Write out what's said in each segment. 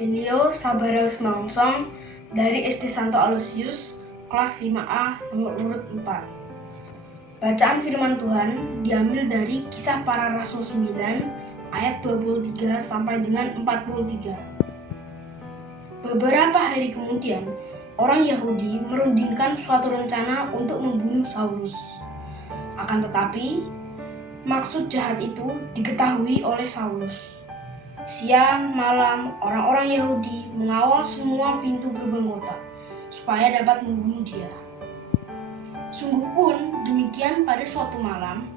Beliau Sabarel Semangsong dari SD Santo Aloysius, kelas 5A, nomor urut 4. Bacaan firman Tuhan diambil dari Kisah Para Rasul 9, ayat 23 sampai dengan 43. Beberapa hari kemudian, orang Yahudi merundingkan suatu rencana untuk membunuh Saulus. Akan tetapi, maksud jahat itu diketahui oleh Saulus. Siang malam, orang-orang Yahudi mengawal semua pintu gerbang kota supaya dapat membunuh dia. Sungguh pun demikian pada suatu malam,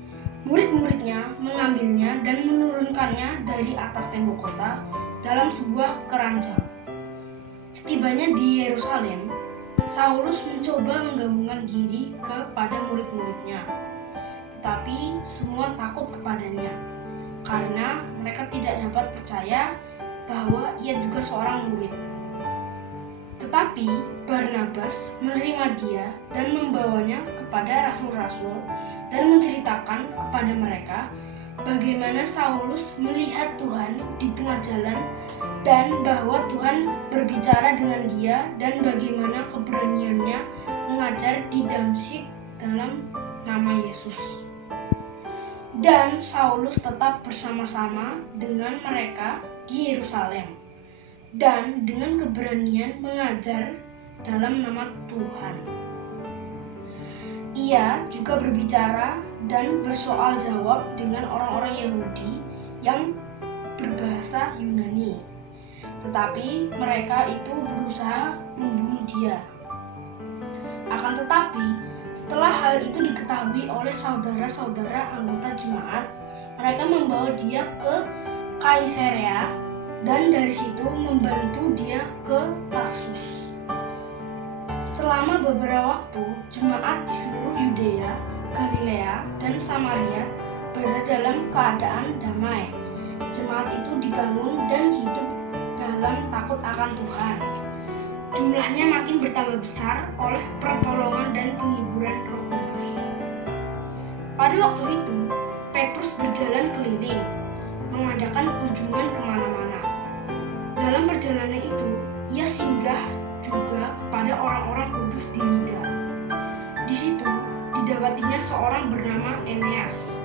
murid-muridnya mengambilnya dan menurunkannya dari atas tembok kota dalam sebuah keranjang. Setibanya di Yerusalem, Saulus mencoba menggabungkan diri kepada murid-muridnya, tetapi semua takut kepadanya, karena mereka tidak dapat percaya bahwa ia juga seorang murid. Tetapi Barnabas menerima dia dan membawanya kepada rasul-rasul dan menceritakan kepada mereka bagaimana Saulus melihat Tuhan di tengah jalan dan bahwa Tuhan berbicara dengan dia dan bagaimana keberaniannya mengajar di Damsyik dalam nama Yesus. Dan Saulus tetap bersama-sama dengan mereka di Yerusalem dan dengan keberanian mengajar dalam nama Tuhan. Ia juga berbicara dan bersoal jawab dengan orang-orang Yahudi yang berbahasa Yunani. Tetapi mereka itu berusaha membunuh dia. Akan tetapi, setelah hal itu diketahui oleh saudara-saudara anggota jemaat, mereka membawa dia ke Kaisarea dan dari situ membantu dia ke Tarsus. Selama beberapa waktu, jemaat di seluruh Yudea, Galilea, dan Samaria berada dalam keadaan damai. Jemaat itu dibangun dan hidup dalam takut akan Tuhan. Jumlahnya makin bertambah besar oleh pertolongan dan penghiburan Roh Kudus. Pada waktu itu, Petrus berjalan keliling, mengadakan kunjungan kemana-mana. Dalam perjalanan itu, ia singgah juga kepada orang-orang kudus di Lida. Di situ, didapatinya seorang bernama Eneas,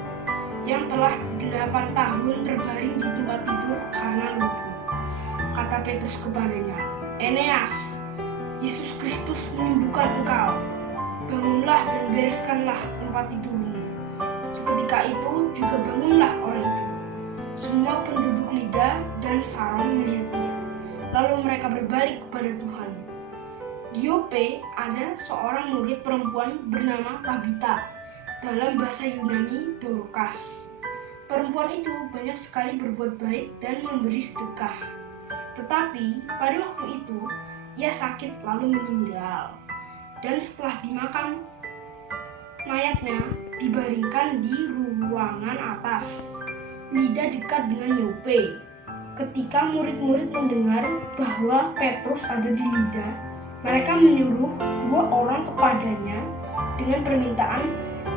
yang telah 8 tahun terbaring di tempat tidur karena lumpuh. Kata Petrus kepadanya, "Eneas, Yesus Kristus menyembuhkan engkau. Bangunlah dan bereskanlah tempat tidurmu." Seketika itu juga bangunlah orang itu. Semua penduduk Lida dan Saron melihat dia. Lalu mereka berbalik kepada Tuhan. Di Yope ada seorang murid perempuan bernama Tabita, dalam bahasa Yunani Dorcas. Perempuan itu banyak sekali berbuat baik dan memberi sedekah. Tetapi pada waktu itu ia sakit lalu meninggal, dan setelah dimakan, mayatnya dibaringkan di ruangan atas, Lida dekat dengan Yope. Ketika murid-murid mendengar bahwa Petrus ada di Lida, mereka menyuruh 2 orang kepadanya dengan permintaan,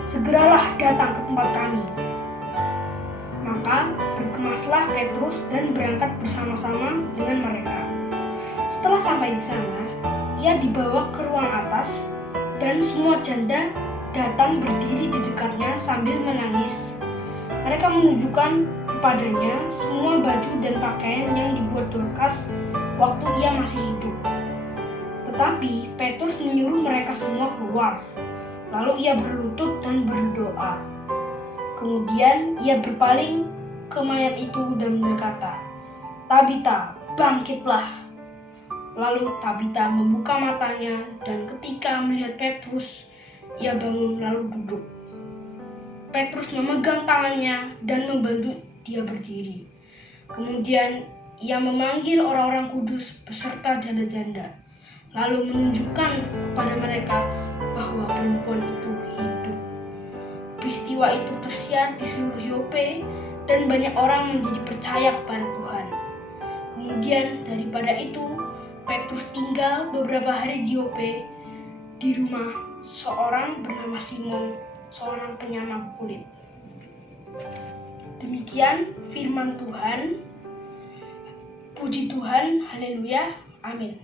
"Segeralah datang ke tempat kami." Maka berkemaslah Petrus dan berangkat bersama-sama dengan mereka. Setelah sampai di sana, ia dibawa ke ruang atas dan semua janda datang berdiri di dekatnya sambil menangis. Mereka menunjukkan kepadanya semua baju dan pakaian yang dibuat Dorcas waktu ia masih hidup. Tetapi Petrus menyuruh mereka semua keluar. Lalu ia berlutut dan berdoa. Kemudian ia berpaling ke mayat itu dan berkata, "Tabita, bangkitlah." Lalu Tabita membuka matanya dan ketika melihat Petrus, ia bangun lalu duduk. Petrus memegang tangannya dan membantu dia berdiri. Kemudian ia memanggil orang-orang kudus beserta janda-janda, lalu menunjukkan kepada mereka bahwa perempuan itu hidup. Peristiwa itu tersiar di seluruh Yope dan banyak orang menjadi percaya kepada Tuhan. Kemudian daripada itu, Petrus tinggal beberapa hari di Yope di rumah seorang bernama Simon, seorang penyamar kulit. Demikian firman Tuhan. Puji Tuhan, haleluya, amin.